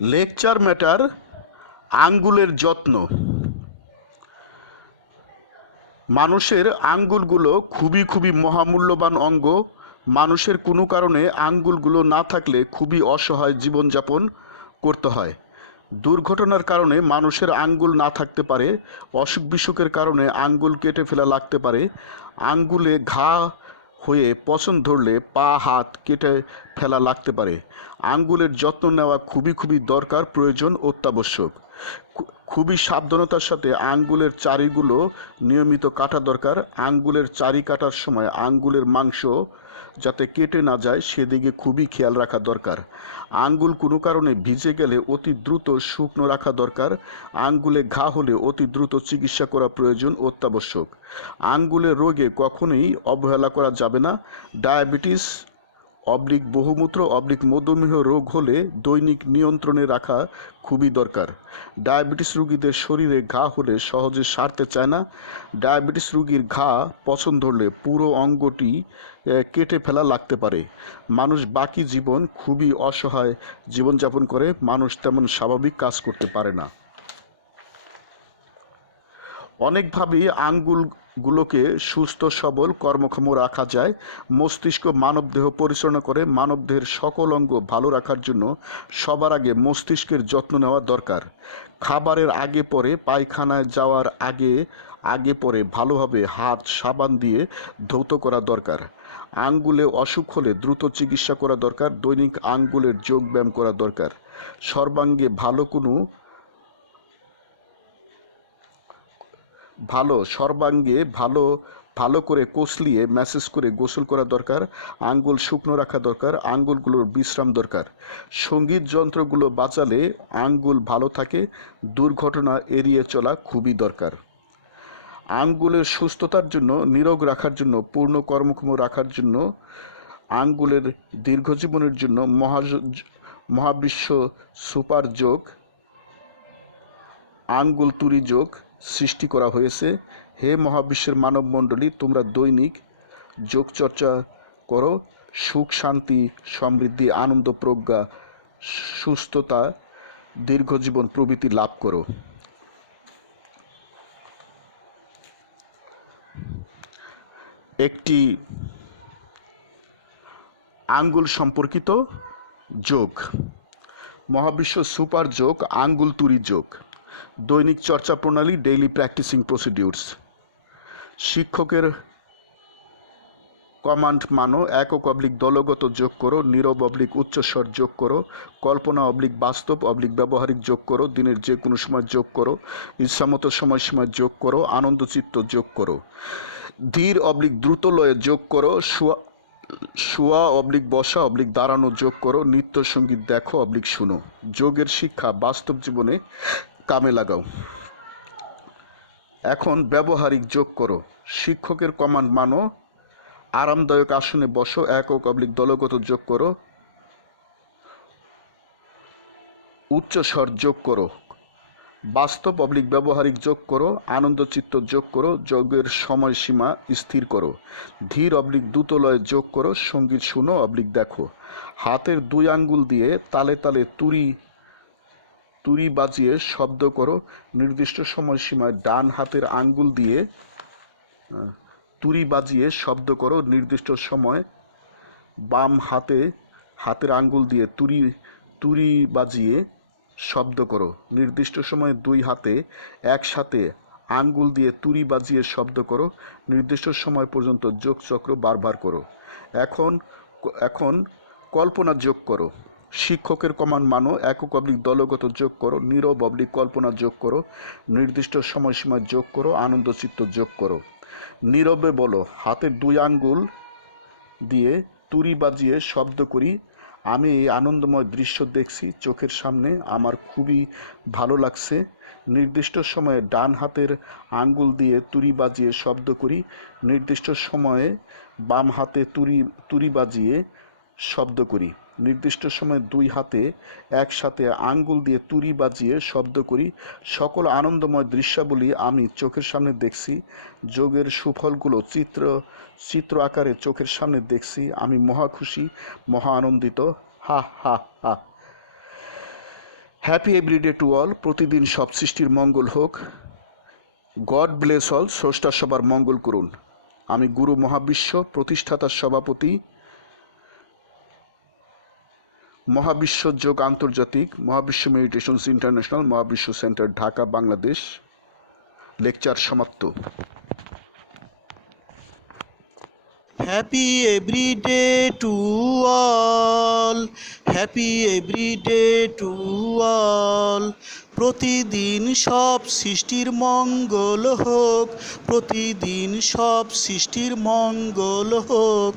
Lecture matter আঙ্গুলের যত্ন। মানুষের আঙ্গুলগুলো খুবই মহামূল্যবান অঙ্গ। মানুষের কোনো কারণে আঙ্গুলগুলো না থাকলে খুবই অসহায় জীবনযাপন করতে হয়। দুর্ঘটনার কারণে মানুষের আঙ্গুল না থাকতে পারে, অসুখ বিসুখের কারণে আঙ্গুল কেটে ফেলা লাগতে পারে, আঙ্গুলে ঘা হয়ে পচন ধরলে পা হাত কেটে ফেলা লাগতে পারে। আঙ্গুলের যত্ন নেওয়া খুবই দরকার, প্রয়োজন, অত্যাবশ্যক। খুবই সাবধানতার সাথে আঙ্গুলের চারিগুলো নিয়মিত কাটা দরকার। আঙ্গুলের চারি কাটার সময় আঙ্গুলের মাংস যাতে কেটে না যায় সেদিকে খুবই খেয়াল রাখা দরকার। আঙ্গুল কোনো কারণে ভিজে গেলে অতি দ্রুত শুকনো রাখা দরকার। আঙ্গুলে ঘা হলে অতি দ্রুত চিকিৎসা করা প্রয়োজন, অত্যাবশ্যক। আঙ্গুলের রোগে কখনোই অবহেলা করা যাবে না। ডায়াবেটিস বহুমূত্র মধুমেহ রোগ হলে দৈনিক নিয়ন্ত্রণে রাখা খুবই দরকার। ডায়াবেটিস রোগীদের শরীরে ঘা হলে সহজে সারতে চায় না। ডায়াবেটিস রোগীর ঘা পচন ধরলে পুরো অঙ্গটি কেটে ফেলা লাগতে পারে। মানুষ বাকি জীবন খুবই অসহায় জীবনযাপন করে, মানুষ তেমন স্বাভাবিক কাজ করতে পারে না। অনেকভাবেই আঙ্গুলগুলোকে সুস্থ সবল কর্মক্ষম রাখা যায়। মস্তিষ্ক মানবদেহ পরিচালনা করে। মানবদেহের সকল অঙ্গ ভালো রাখার জন্য সবার আগে মস্তিষ্কের যত্ন নেওয়া দরকার। খাবারের আগে পরে, পায়খানায় যাওয়ার আগে পরে ভালোভাবে হাত সাবান দিয়ে ধৌত করা দরকার। আঙ্গুলে অসুখ হলে দ্রুত চিকিৎসা করা দরকার। দৈনিক আঙ্গুলের যোগব্যায়াম করা দরকার। সর্বাঙ্গে ভালো করে কষলিয়ে ম্যাসেজ করে গোসল করা দরকার। আঙ্গুল শুকনো রাখা দরকার। আঙ্গুলগুলোর বিশ্রাম দরকার। সঙ্গীত যন্ত্রগুলো বাজালে আঙ্গুল ভালো থাকে। দুর্ঘটনা এড়িয়ে চলা খুবই দরকার। আঙ্গুলের সুস্থতার জন্য, নিরোগ রাখার জন্য, পূর্ণ কর্মক্ষম রাখার জন্য, আঙ্গুলের দীর্ঘজীবনের জন্য মহাবিশ্ব সুপার যোগ, আঙ্গুল তুরি যোগ সৃষ্টি করা হয়েছে। হে মহাবিশ্বের মানব মণ্ডলী, তোমরা দৈনিক যোগ চর্চা করো। সুখ, শান্তি, সমৃদ্ধি, আনন্দ, প্রজ্ঞা, সুস্থতা, দীর্ঘজীবন প্রভৃতি লাভ করো। একটি আঙ্গুল সম্পর্কিত যোগ, মহাবিশ্ব সুপার যোগ, আঙ্গুল তুরি যোগ। দৈনিক চর্চা প্রণালী, ডেইলি প্র্যাকটিসিং প্রসিডিউরস। শিক্ষকের কমান্ড মানো। একক দলগত যোগ করো। নীরব উচ্চস্বর যোগ করো। কল্পনা বাস্তব ব্যবহারিক যোগ করো। দিনের যে কোনো সময় যোগ করো। ইচ্ছামতো সময়সীমায় যোগ করো। আনন্দচিত্ত যোগ করো। ধীর দ্রুত লয়ে যোগ করো। শোয়া বসা দাঁড়ানো যোগ করো। নৃত্য সঙ্গীত দেখো শুনো। যোগের শিক্ষা বাস্তব জীবনে কামে লাগাও। এখন ব্যবহারিক যোগ করো। শিক্ষকের কমান্ড মানো। আরামদায়ক আসনে বসো। একক দলগত যোগ করো। উচ্চ স্বর যোগ করো। বাস্তব ব্যবহারিক যোগ করো। আনন্দচিত্ত যোগ করো। যোগের সময়সীমা স্থির করো। ধীর দ্রুত লয়ে যোগ করো। সঙ্গীত শুনো দেখো। হাতের দুই আঙ্গুল দিয়ে তালে তালে তুরি বাজিয়ে শব্দ করো। নির্দিষ্ট সময়সীমায় ডান হাতের আঙ্গুল দিয়ে তুরি বাজিয়ে শব্দ করো। নির্দিষ্ট সময় বাম হাতের আঙ্গুল দিয়ে তুরি বাজিয়ে শব্দ করো। নির্দিষ্ট সময়ে দুই হাতে একসাথে আঙ্গুল দিয়ে তুরি বাজিয়ে শব্দ করো। নির্দিষ্ট সময় পর্যন্ত যোগ চক্র বারবার করো। এখন কল্পনা যোগ করো। শিক্ষকের কমান্ড মানো। একক দলগত যোগ করো। নীরব কল্পনা যোগ করো। নির্দিষ্ট সময়সীমায় যোগ করো। আনন্দচিত্ত যোগ করো। নীরবে বলো, হাতের দুই আঙ্গুল দিয়ে তুরি বাজিয়ে শব্দ করি। আমি এই আনন্দময় দৃশ্য দেখছি চোখের সামনে, আমার খুবই ভালো লাগছে। নির্দিষ্ট সময়ে ডান হাতের আঙ্গুল দিয়ে তুরি বাজিয়ে শব্দ করি। নির্দিষ্ট সময়ে বাম হাতে তুরি বাজিয়ে শব্দ করি। নির্দিষ্ট সময়ে দুই হাতে একসাথে আঙ্গুল দিয়ে তুরি বাজিয়ে শব্দ করি। সকল আনন্দময় দৃশ্যাবলী আমি চোখের সামনে দেখছি। যোগের সুফলগুলো চিত্র আকারে চোখের সামনে দেখছি। আমি মহা খুশি, মহা আনন্দিত। হা হা হা। হ্যাপি এভরিডে টু অল, প্রতিদিন সব সৃষ্টির মঙ্গল হোক। গড ব্লেস অল, স্রষ্টা সবার মঙ্গল করুন। আমি গুরু মহাবিশ্ব প্রতিষ্ঠাতার সভাপতি, মহাবিশ্ব যোগ আন্তর্জাতিক, মহাবিশ্ব মেডিটেশনস ইন্টারন্যাশনাল, মহাবিশ্ব সেন্টার, ঢাকা, বাংলাদেশ। লেকচার সমাপ্ত। Happy everyday to all, happy everyday to all. প্রতিদিন সব সৃষ্টির মঙ্গল হোক, প্রতিদিন সব সৃষ্টির মঙ্গল হোক।